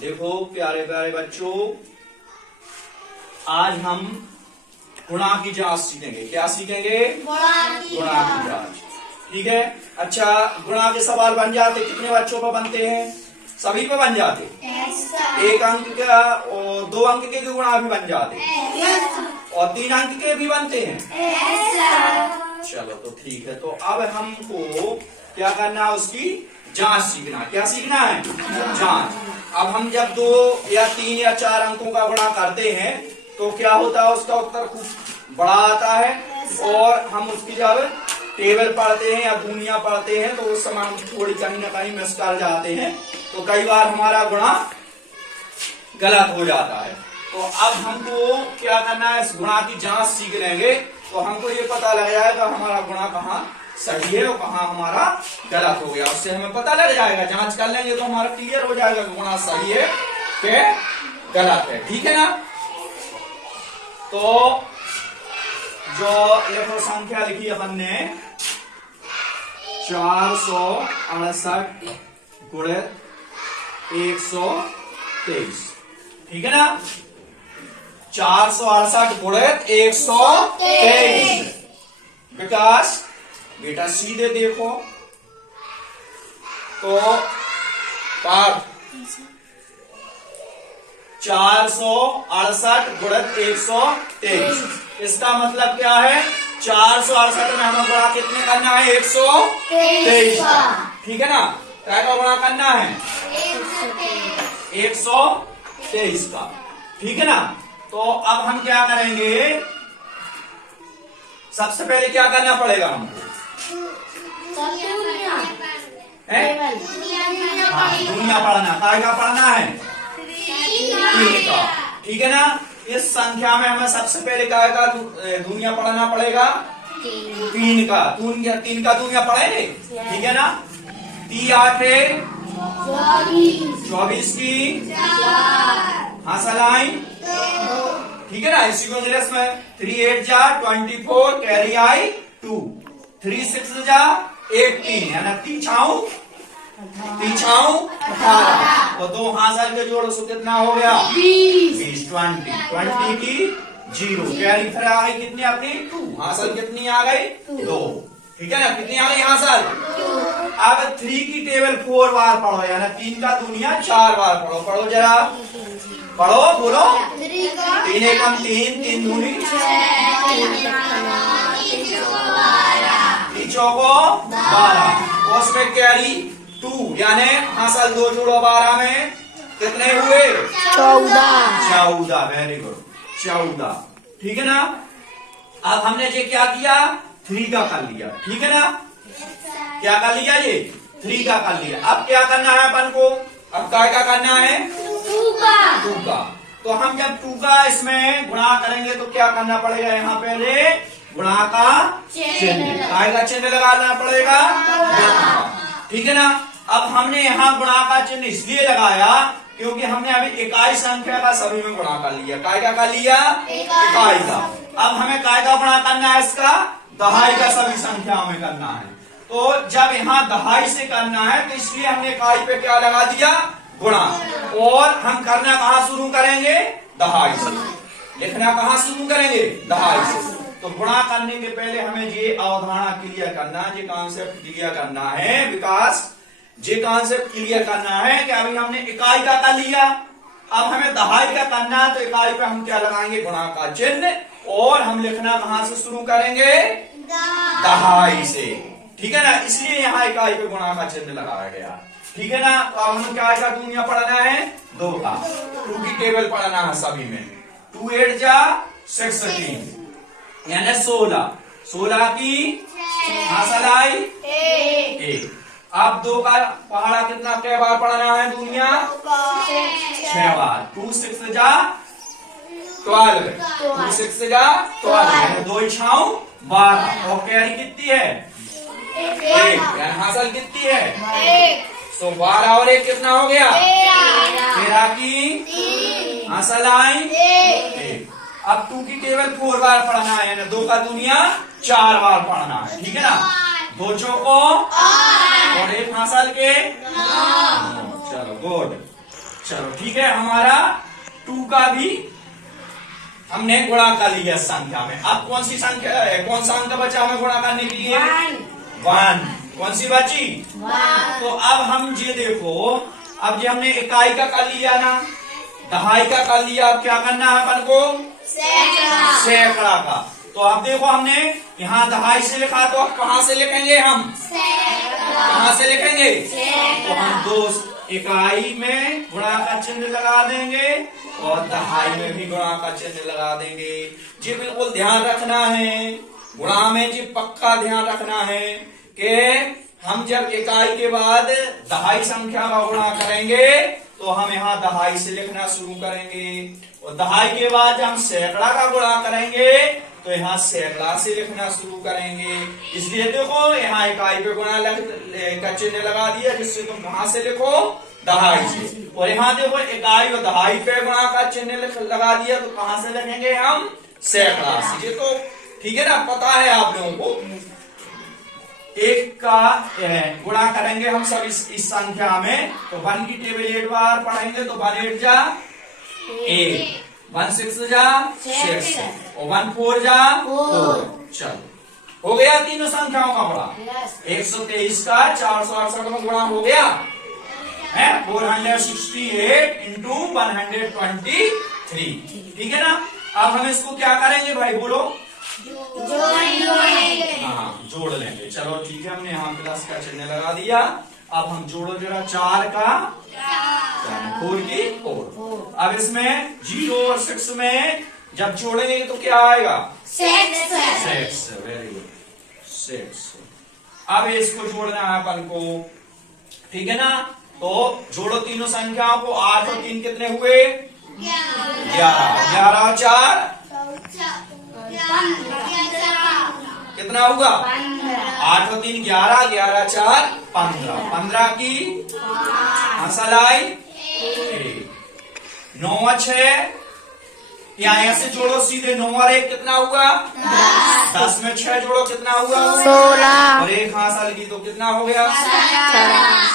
देखो प्यारे प्यारे बच्चों, आज हम गुणा की जांच सीखेंगे। क्या सीखेंगे? गुणा की जांच। ठीक है। अच्छा, गुणा के सवाल बन जाते कितने बच्चों पर बनते हैं? सभी पे बन जाते। एक अंक का और 2 अंक के गुणा भी बन जाते और 3 अंक के भी बनते हैं। चलो तो ठीक है। तो अब हमको क्या करना है? उसकी जांच सीखना। क्या सीखना है? जांच। अब हम जब 2 या 3 या 4 अंकों का गुणा करते हैं तो क्या होता है? उसका उत्तर खूब बड़ा आता है और हम उसकी जब टेबल पढ़ते हैं या दुनिया पढ़ते हैं तो उस समय हम थोड़ी कहीं ना कहीं मिस कर जाते हैं, तो कई बार हमारा गुणा गलत हो जाता है। तो अब हमको क्या करना है? इस गुणा की जांच सीख लेंगे तो हमको ये पता लग जाएगा हमारा गुणा कहाँ सही है और कहाँ हमारा गलत हो गया। उससे हमें पता लग जाएगा, जांच कर लेंगे तो हमारा क्लियर हो जाएगा कि गुणा सही है कि गलत है। ठीक है ना? तो जो देखो संख्या लिखी अपन ने 468 गुणित 123। ठीक है ना? 468 गुणित 123। विकास बेटा सीधे देखो तो 468 गुणित 123। इसका मतलब क्या है? 468 में हमें गुणा कितने करना है? 123। ठीक है ना? क्या का गुणा करना है? 123 का। ठीक है ना? तो अब हम क्या करेंगे? सबसे पहले क्या करना पड़ेगा हमको? दुनिया पढ़ना। काय का पढ़ना है? 3 का। ठीक है ना? इस संख्या में हमें सबसे पहले काय का दुनिया पढ़ना पड़ेगा? 3 का। 3 का दुनिया पढ़ेंगे। ठीक है ना? 3 8 24 की हासिल आई। ठीक है ना? इसी को इंग्लिश में 3 8 जा 24 कैरी आई 2 3 6 जा 18 है ना? 3 छाऊ 18। तो 2 हासिल के जोड़ सो कितना हो गया? 20 20 की 0 कैरी फिर आ गई कितनी अपनी? 2 हासिल कितनी आ गई? 2। ठीक है ना? कितनी आ गई हासिल? अब 3 की टेबल 4 बार पढ़ो, यानी 3 का दुनिया 4 बार पढ़ो। पढ़ो जरा, पढ़ो, बोलो। 3 एकम 3 3 दूनी 3 चौको 12। उसमें कैरी 2 यानी हासिल 2 जोड़ो 12 में कितने हुए? 14। Very good, 14। ठीक है ना? अब हमने ये क्या किया? 3 का कर लिया। ठीक है ना? क्या कर लिया? ये 3 का कर लिया। अब क्या करना है अपन को? अब काय का करना है? 2 का। तो हम जब 2 का इसमें गुणा करेंगे तो क्या करना पड़ेगा? यहाँ पहले गुणा का चिन्ह, काय का चिन्ह लगाना पड़ेगा। ठीक है ना? अब हमने यहाँ गुणा का चिन्ह इसलिए लगाया क्योंकि हमने अभी इकाई संख्या का सभी में गुणा कर लिया। काय का कर लिया? इकाई का। अब हमें काय का गुणा करना है? इसका दहाई का सभी संख्याओं में करना है। तो जब यहाँ दहाई से करना है तो इसलिए हमने इकाई पे क्या लगा दिया? गुणा। और हम करना कहाँ शुरू करेंगे? दहाई से। लिखना कहाँ शुरू करेंगे? दहाई से। तो गुणा करने के पहले हमें ये अवधारणा क्लियर करना, ये कॉन्सेप्ट क्लियर करना है विकास। ये कॉन्सेप्ट क्लियर करना है कि अभी हमने इकाई का कर लिया, अब हमें दहाई का करना है तो इकाई पे हम क्या लगाएंगे? गुणा का चिन्ह। और हम लिखना कहाँ से शुरू करेंगे? दहाई से। ठीक है ना? इसलिए यहाँ इकाई पे गुणा का चिन्ह लगाया गया। ठीक है ना? तो अब हमें क्या का दुनिया पढ़ना है? 2 का। 2 की टेबल पढ़ना है सभी में। 2 8 जा 16 यानी 16। 16 की हासिल आई 1। अब 2 का पहाड़ा कितना कै बार पढ़ना है? दुनिया 6 बार। 2 6 जा 12 2 6 जा 12 2 छाऊ 12 और कैरी कितनी है? 1 यानी हासिल कितनी है? 1। तो 12 और 1 कितना हो गया? 13 की हासिल आई 1। अब 2 की टेबल 4 बार पढ़ना है, यानी 2 का दुनिया 4 बार पढ़ना है। ठीक है ना? 2 चौको और 1 हासिल के 9। चलो गुड। चलो ठीक है, हमारा 2 का भी हमने गुणा कर लिया संख्या में। अब कौन सी संख्या, कौन सा अंक बचा हमें गुणा करने के लिए? 1। कौन सी बची? 1। तो अब हम ये देखो, अब ये हमने इकाई का कर लिया ना, दहाई का कर लिया, अब क्या करना है अपन को? सैकड़ा का। तो अब देखो हमने यहाँ दहाई से लिखा, तो अब कहाँ से लिखेंगे हम? कहाँ से लिखेंगे? तो हम 2 इकाई में गुणा का चिन्ह लगा देंगे और दहाई में भी गुणा का चिन्ह लगा देंगे। जी बिल्कुल ध्यान रखना है, गुणा में जी पक्का ध्यान रखना है कि हम जब इकाई के बाद दहाई संख्या का गुणा करेंगे तो हम यहाँ दहाई से लिखना शुरू करेंगे, और दहाई के बाद जब हम सैकड़ा का गुणा करेंगे तो यहाँ सैकड़ा से लिखना शुरू करेंगे। इसलिए देखो यहाँ इकाई पे गुणा का चिन्ह लगा दिया, जिससे तुम कहाँ से लिखो? दहाई से। और यहाँ देखो इकाई और दहाई पे गुणा का चिन्ह लगा दिया, तो कहाँ से लिखेंगे हम? सैकड़ा से। ये तो ठीक है ना, पता है आप लोगों को। 1 का गुणा करेंगे हम सब इस संख्या में, तो 1 की टेबल 8 बार पढ़ेंगे, तो 1 8 जा 8, 1 6 जा 6 और 1 4 जा 4। चलो हो गया तीनों संख्याओं का गुणा। 123 का 468 में गुणा हो गया है, 468 इंटू 123। ठीक है ना। अब हम इसको क्या करेंगे भाई, बोलो? हाँ, जोड़ लेंगे। चलो ठीक है, हमने यहाँ प्लस का चिन्ह लगा दिया। अब हम जोड़ो जरा, 4 का 4 की 4। अब इसमें 0 और 6 में जब जोड़ेंगे तो क्या आएगा? 6। Very good, 6। अब इसको जोड़ना है अपन को, ठीक है ना। तो जोड़ो तीनों संख्याओं को। 8 और 3 कितने हुए? 11। 11 और 4 कितना होगा? 8 और 3 11, 11 4 15। 15 की हंसलाई 9 और 6, यहाँ से जोड़ो सीधे। 9 और 1 कितना हुआ? 10 में 6 जोड़ो कितना हुआ? 16। और 1 हासिल की तो कितना हो गया?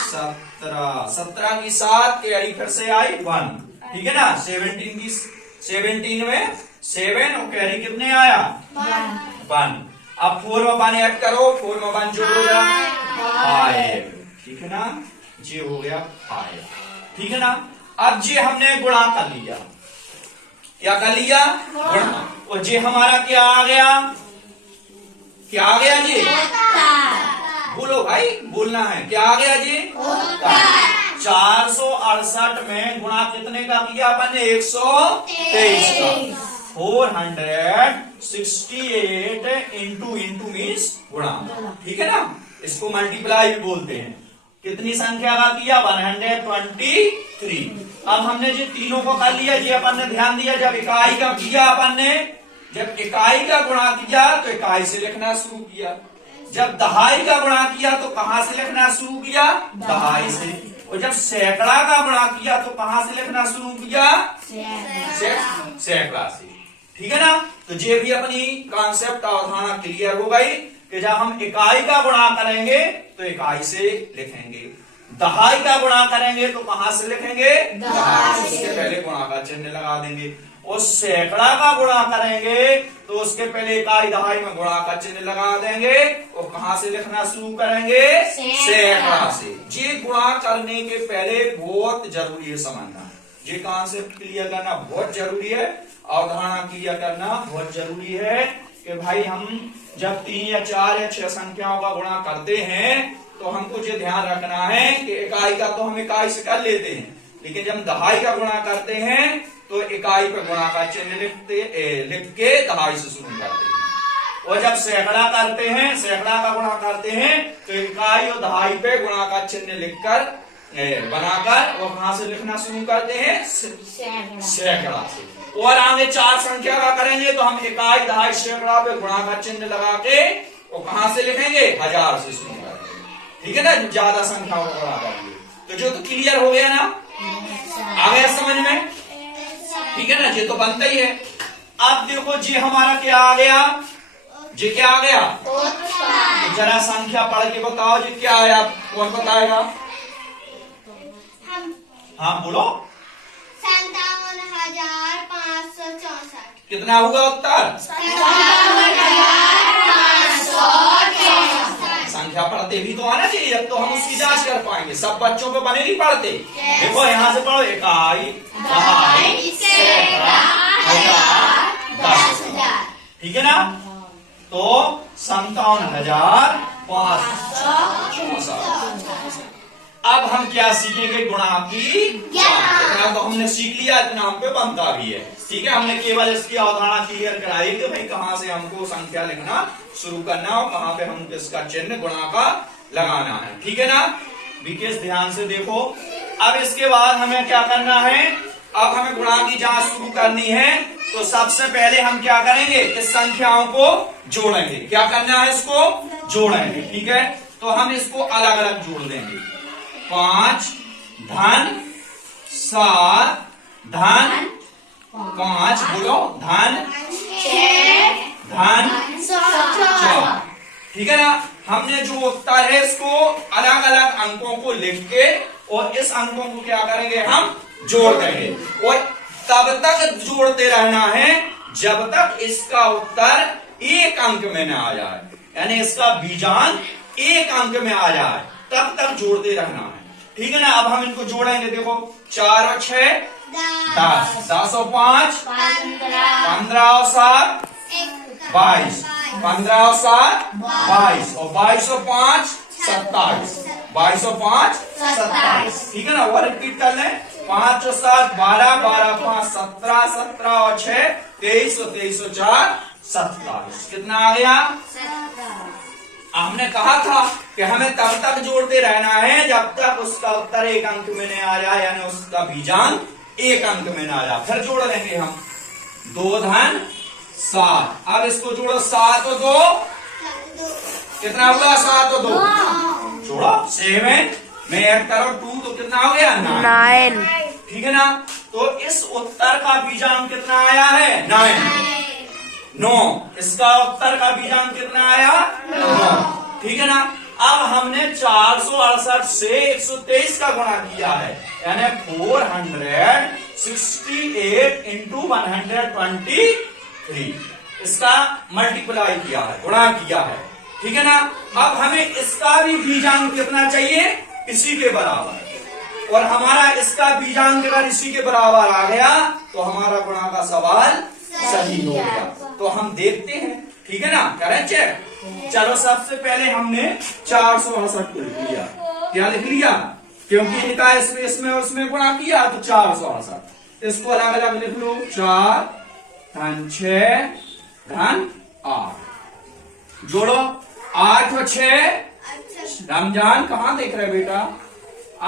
17। 17 की 7 कैरी फिर से आई 1, ठीक है ना। 17 की 17 में 7 और कैरी कितने आया? 1। अब 4 में 1 ऐड करो, 4 में 1 जोड़ो जा 5, ठीक है ना। जी हो गया 5, ठीक है ना। अब जी हमने गुणा कर लिया, क्या कर लिया? गुणा। और जी हमारा क्या आ गया? क्या आ गया जी? बोलो भाई, बोलना है, क्या आ गया जी? 468 में गुणा कितने का किया अपन ने? 123 का। 468 इंटू मीन्स गुणा, ठीक है ना। इसको मल्टीप्लाई भी बोलते हैं। कितनी संख्या का किया? 123। अब हमने जो तीनों को कर लिया, ये अपन ने ध्यान दिया, जब इकाई का किया अपन ने, जब इकाई का गुणा किया तो इकाई से लिखना शुरू किया। जब दहाई का गुणा किया तो कहाँ से लिखना शुरू किया? दहाई से। और जब सैकड़ा का गुणा किया तो कहाँ से लिखना शुरू किया? सैकड़ा से, ठीक है ना। तो ये भी अपनी कॉन्सेप्ट अवधारणा क्लियर हो गई कि जब हम इकाई का गुणा करेंगे तो इकाई से लिखेंगे, दहाई का गुणा करेंगे तो कहाँ से लिखेंगे? दहाई से। उसके पहले गुणा का चिन्ह लगा देंगे। और सैकड़ा का गुणा करेंगे तो उसके पहले इकाई दहाई में गुणा का चिन्ह लगा देंगे, और कहाँ से लिखना शुरू करेंगे? सैकड़ा से। ये गुणा करने के पहले बहुत जरूरी है समझना, ये कॉन्सेप्ट क्लियर करना बहुत जरूरी है, अवधारणा क्लियर करना बहुत जरूरी है कि भाई हम जब 3 या 4 या 6 संख्याओं का गुणा करते हैं तो हमको ये ध्यान रखना है कि इकाई का तो हम इकाई से कर लेते हैं, लेकिन जब दहाई का गुणा करते हैं तो इकाई पे गुणा का चिन्ह लिख के दहाई से शुरू करते हैं। और जब सैकड़ा करते हैं, सैकड़ा का गुणा करते हैं तो इकाई और दहाई पे गुणा का चिन्ह लिखकर बनाकर और कहाँ से लिखना शुरू करते हैं? सैकड़ा से। और आगे 4 संख्या का करेंगे तो हम इकाई दहाई सैकड़ा पे गुणा का चिन्ह लगा के और कहाँ से लिखेंगे? 1000 से शुरू करेंगे, ठीक है ना। ज्यादा संख्याओं का गुणा करेंगे तो जो तो क्लियर हो गया ना, आ गया समझ में, ठीक है ना। ये तो बनता ही है। अब देखो जी हमारा क्या आ गया? जी क्या आ गया? तो जरा संख्या पढ़ के बताओ जी क्या आया, कौन बताएगा? हाँ बोलो। 57,564। कितना हुआ उत्तर? 57,564। संख्या पढ़ते भी तो आना चाहिए, जब तो हम उसकी जांच कर पाएंगे। सब बच्चों पे बने नहीं पढ़ते। देखो यहाँ से पढ़ो, इकाई, दहाई, सैकड़ा, हजार, 10,000। ठीक है ना? तो 57,564। अब हम क्या सीखेंगे? गुणा की जांच। इतना तो हमने सीख लिया, इतना हम पे बनता भी है। ठीक है, हमने केवल इसकी अवधारणा क्लियर कराई कि भाई कहाँ से हमको संख्या लिखना शुरू करना और कहाँ पे हमको इसका चिन्ह गुणा का लगाना है। ठीक है ना? विकेश ध्यान से देखो। अब इसके बाद हमें क्या करना है? अब हमें गुणा की जांच शुरू करनी है। तो सबसे पहले हम क्या करेंगे? इस संख्याओं को जोड़ेंगे। क्या करना है? इसको जोड़ेंगे। ठीक है, तो हम इसको अलग अलग जोड़ देंगे। 5 धन 7 धन 5, बोलो, धन 6 धन 4। ठीक है ना? हमने जो उत्तर है इसको अलग अलग अंकों को लिख के और इस अंकों को क्या करेंगे? हम जोड़ देंगे और तब तक जोड़ते रहना है जब तक इसका उत्तर एक अंक में न आ जाए, यानी इसका बीजांक एक अंक में आ जाए, तब तक जोड़ते रहना है। ठीक है ना? अब हम इनको जोड़ेंगे। देखो, 4 और 6 10, 10 और 5 15 और 7 22, 15 और 7 22 और 22 और 5 27, 22 और 5 27। ठीक है ना? वो रिपीट कर लें। 5 और 7 12, 12 और 5 17, 17 और 6 23 और 23 और 4 27। कितना आ गया? हमने कहा था कि हमें तब तक जोड़ते रहना है जब तक उसका उत्तर एक अंक में नहीं आ जाए, यानी उसका बीजांक एक अंक में ना आ जाए। फिर जोड़ लेंगे हम। 2 धन 7। अब इसको जोड़ो। 7 और 2 कितना हुआ? 7 और 2 जोड़ो। 7 में ऐड करो 2 तो कितना हो गया? 9। ठीक है ना? तो इस उत्तर का बीजांक कितना आया है? 9। इसका उत्तर का बीजांक कितना आया? 9। ठीक है ना? अब हमने 468 से 123 का गुणा किया है, यानी 468 इंटू 123 इसका मल्टीप्लाई किया है, गुणा किया है। ठीक है ना? अब हमें इसका भी बीजांक कितना चाहिए? इसी के बराबर। और हमारा इसका बीजांक अगर इसी के बराबर आ गया तो हमारा गुणा का सवाल सही हो गया। तो हम देखते हैं। ठीक है ना? करें चेक। चलो, सबसे पहले हमने 468 लिख लिया। क्या लिख लिया? क्योंकि इनका इसमें उसमें गुणा किया तो 468। इसको अलग अलग लिख लो। 4 धन 6 धन 8 जोड़ो। 8 और 6 रमजान कहाँ देख रहे बेटा?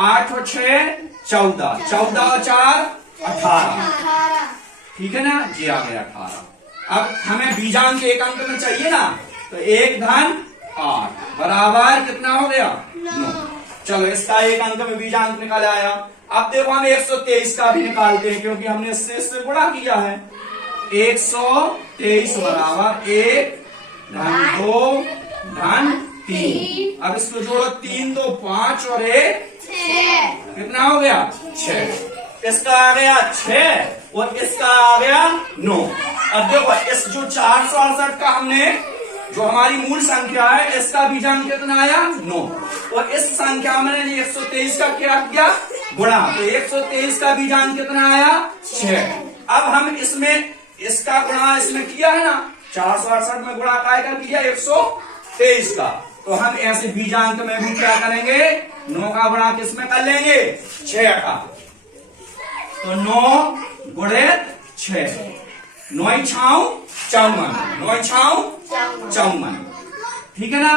8 और 6 14, 14 और 4 18। ठीक है ना? जी आ गया 18। अब हमें बीजांक एक अंक में चाहिए ना, तो 1 धन 8 बराबर कितना हो गया? 9। चलो, इसका एक अंक में बीजांक निकल आया। अब देखो हम 123 का भी निकालते हैं, क्योंकि हमने इससे गुणा किया है। 123 बराबर 1 धन 2 धन 3। अब इसको जोड़ो। 3 2 5 और 1 6। कितना हो गया? 6। इसका आ गया 6 और इसका आ गया 9। अब देखो, इस जो 468 का हमने जो हमारी मूल संख्या है इसका बीजांक कितना आया? 9। और इस संख्या में 123 का क्या किया? गुणा। तो 123 का बीजांक कितना आया? 6। अब हम इसमें इसका गुणा इसमें किया है ना, 468 में गुणा काय कर किया? 123 का। तो हम ऐसे बीजांक में भी क्या करेंगे? 9 का गुणा किसमें कर लेंगे? 6 का। तो 9 गुणित 6, 9 छाऊ 54, 9 छाऊ 54। ठीक है ना?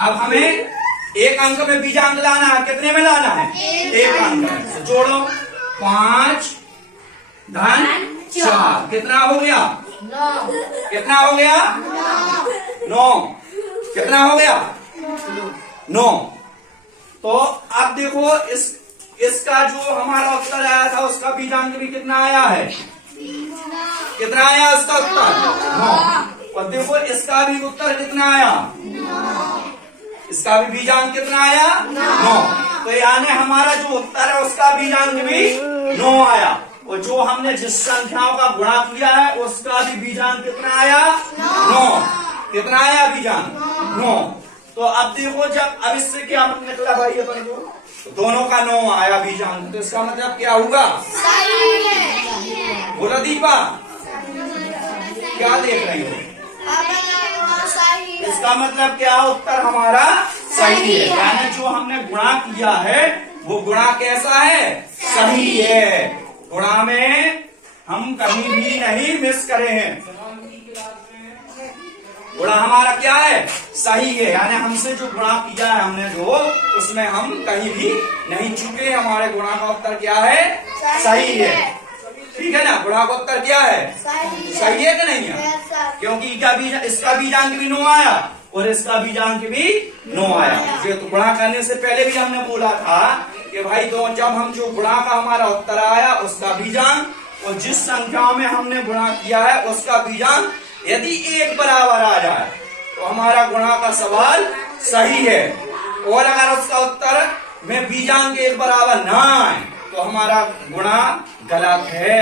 अब हमें एक अंक में बीजांक लाना है। कितने में लाना है? एक अंक में। तो जोड़ो। 5 धन 4 कितना हो गया? 9। कितना हो गया? 9। कितना हो गया? 9। तो अब देखो, इसका जो हमारा उत्तर आया था उसका बीजांक भी कितना आया है? कितना आया इसका उत्तर? 9। और देखो, इसका भी उत्तर कितना आया? 9। इसका भी बीजांक कितना आया? 9। तो यानी हमारा जो उत्तर है उसका बीजांक भी 9 आया। और जो हमने जिस संख्याओं का गुणा किया है उसका भी बीजांक कितना आया? 9। कितना आया बीजांक? 9। तो अब देखो, जब अब इससे क्या निकला भाई अपन को? तो दोनों का 9 आया बीजांक, तो इसका मतलब क्या होगा? सही है। बोला दीपा, क्या देख रही हो? सही है। इसका मतलब क्या? उत्तर हमारा सही है। यानी जो हमने गुणा किया है वो गुणा कैसा है? सही है। गुणा में हम कहीं भी नहीं मिस करे हैं। गुणा हमारा क्या है? सही है। यानी हमसे जो गुणा किया है हमने जो, उसमें हम कहीं भी नहीं चूके। हमारे गुणा का उत्तर क्या है? सही है। ठीक है ना? गुणा का उत्तर क्या है? सही है कि नहीं है? क्योंकि इसका बीजांक भी 9 आया और इसका बीजांक भी 9 आया। तो गुणा करने से पहले भी हमने बोला था कि भाई जब हम जो गुणा का हमारा उत्तर आया उसका बीजांक और जिस संख्या में हमने गुणा किया है उसका बीजांक यदि एक बराबर आ जाए तो हमारा गुणा का सवाल सही है। और अगर उसका उत्तर में बीजांक एक बराबर ना आए तो हमारा गुणा गलत है।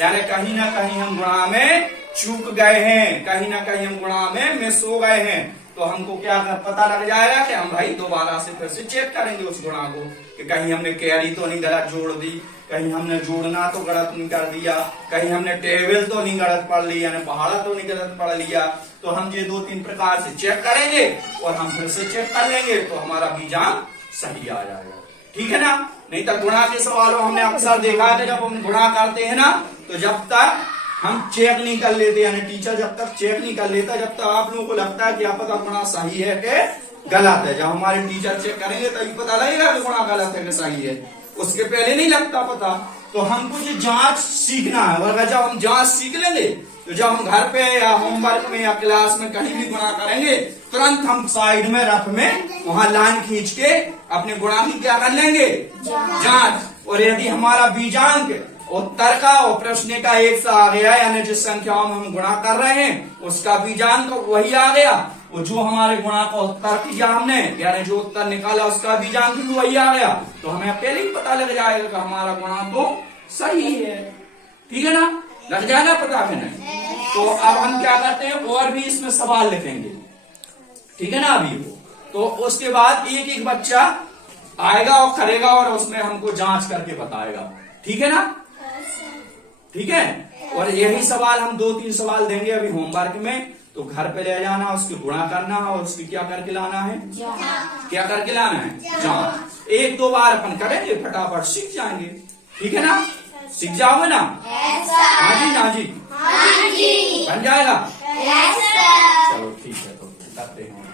यानी कहीं ना कहीं हम गुणा में चूक गए हैं, कहीं ना कहीं हम गुणा में मिस हो गए हैं। तो हमको क्या पता लग जाएगा कि हम भाई दोबारा से फिर से चेक करेंगे उस गुणा को कि कहीं हमने कैरी तो नहीं गलत जोड़ दी, कहीं हमने जोड़ना तो गलत नहीं कर दिया, कहीं हमने टेबल तो नहीं गलत पढ़ लिया, यानी पहाड़ा तो नहीं गलत पढ़ लिया। तो हम ये 2-3 प्रकार से चेक करेंगे और हम फिर से चेक कर लेंगे तो हमारा बीजांक सही आ जाएगा। ठीक है ना? नहीं तो गुणा के सवालों हमने अक्सर देखा है जब हम गुणा करते हैं ना, तो जब तक हम चेक नहीं कर लेते, यानी टीचर जब तक चेक नहीं कर लेता जब तक आप लोगों को लगता है कि आपका गुणा सही है कि गलत है। जब हमारे टीचर चेक करेंगे तभी पता लगेगा कि गुणा गलत है कि सही है। उसके पहले नहीं लगता पता। तो हमको जो जांच सीखना है, और जब हम जांच सीख लेंगे तो जब हम घर पे या होमवर्क में या क्लास में कहीं भी गुणा करेंगे तुरंत हम साइड में रफ में वहां लाइन खींच के अपने गुणा की क्या कर लेंगे? जांच। और यदि हमारा बीजांक उत्तर का और प्रश्न का एक सा आ गया, यानी जिस संख्याओं में हम गुणा कर रहे हैं उसका बीजांक वही आ गया, और जो हमारे गुणा का उत्तर किया हमने, यानी जो उत्तर निकाला उसका बीजांक भी वही आ गया, तो हमें पहले ही पता लग जाएगा कि हमारा गुणा तो सही है। ठीक है ना? लग जाएगा पता कि नहीं? तो अब हम क्या करते हैं, और भी इसमें सवाल लिखेंगे। ठीक है ना? अभी तो उसके बाद एक एक बच्चा आएगा और करेगा और उसमें हमको जांच करके बताएगा। ठीक है ना? ठीक है? और यही सवाल हम 2-3 सवाल देंगे अभी होमवर्क में, तो घर पे ले जाना, उसकी गुणा करना और उसकी क्या करके लाना है? क्या करके लाना है? जांच। 1-2 बार अपन करेंगे, फटाफट सीख जाएंगे। ठीक है ना? सीख जाओगे ना? हाँ जी, हाँ जी, बन जाएगा। चलो ठीक है, तो करते हैं।